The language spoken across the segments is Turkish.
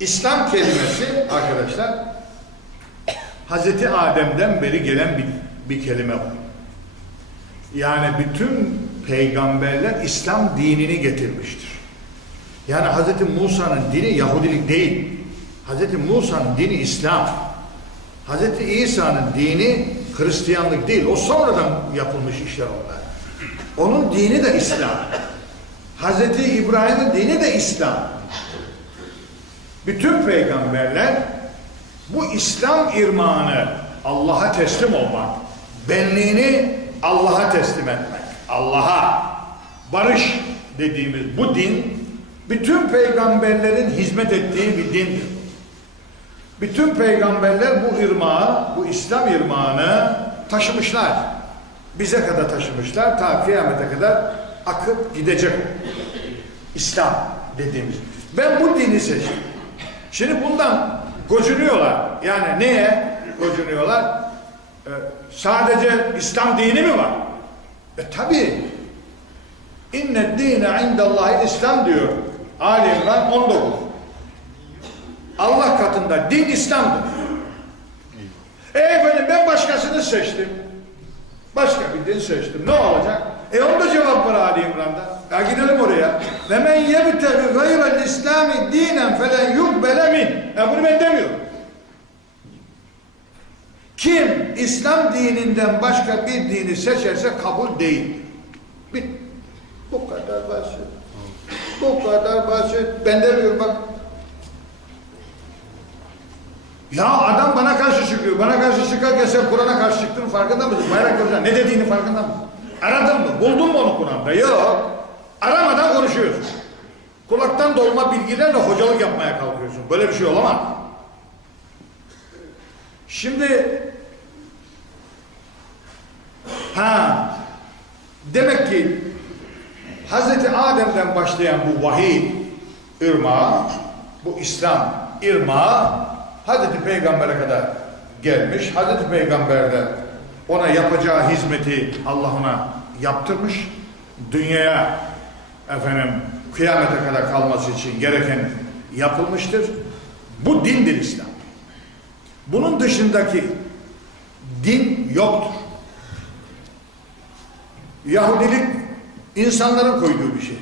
İslam kelimesi arkadaşlar Hazreti Adem'den beri gelen bir, bir kelime var. Yani bütün peygamberler İslam dinini getirmiştir. Yani Hazreti Musa'nın dini Yahudilik değil. Hazreti Musa'nın dini İslam. Hazreti İsa'nın dini Hristiyanlık değil. O sonradan yapılmış işler onlar. Onun dini de İslam. Hazreti İbrahim'in dini de İslam. Bütün peygamberler bu İslam irmağını Allah'a teslim olmak, benliğini Allah'a teslim etmek, Allah'a barış dediğimiz bu din bütün peygamberlerin hizmet ettiği bir dindir. Bütün peygamberler bu irmağı, bu İslam irmağını taşımışlar. Bize kadar taşımışlar, ta kıyamete kadar akıp gidecek. İslam dediğimiz. Ben bu dini seçtim. Şimdi bundan gocunuyorlar. Yani neye gocunuyorlar? Ee, sadece İslam dini mi var? E tabi. İnne dine indallahi İslam diyor. Ali İmran 19. Allah katında din İslam'dır. E efendim ben başkasını seçtim. Başka bir din seçtim. Ne olacak? E onda cevap var Ali İmran'da. Ya gidelim oraya. Ve men yebtegi gayrel İslami dinen felen yubbele min. Ya bunu ben demiyorum. Kim İslam dininden başka bir dini seçerse kabul değil. Bit. Bu kadar basit. Bu kadar basit. Ben demiyorum bak. Ya adam bana karşı çıkıyor. Bana karşı çıkarken sen Kur'an'a karşı çıktığının farkında mısın? Bayrak Hoca ne dediğini farkında mısın? Aradın mı? Buldun mu onu Kur'an'da? Yok. Aramadan konuşuyorsun. Kulaktan dolma bilgilerle hocalık yapmaya kalkıyorsun. Böyle bir şey olamaz. Şimdi ha demek ki Hazreti Adem'den başlayan bu vahiy ırmağı, bu İslam ırmağı Hazreti Peygamber'e kadar gelmiş. Hazreti Peygamber de ona yapacağı hizmeti Allah ona yaptırmış. Dünyaya efendim kıyamete kadar kalması için gereken yapılmıştır. Bu dindir İslam. Bunun dışındaki din yoktur. Yahudilik insanların koyduğu bir şey.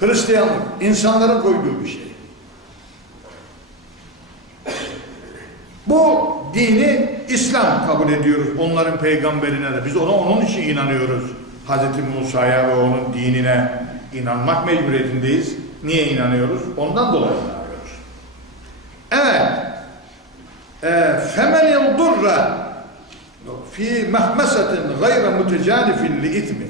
Hristiyanlık insanların koyduğu bir şey. Bu dini İslam kabul ediyoruz onların peygamberine de. Biz ona onun için inanıyoruz. Hazreti Musa'ya ve onun dinine inanmak mecburiyetindeyiz. Niye inanıyoruz? Ondan dolayı inanıyoruz. Evet. فَمَنْ يَضُرَّ fi mehmesetin gayre mütecanifin li itmi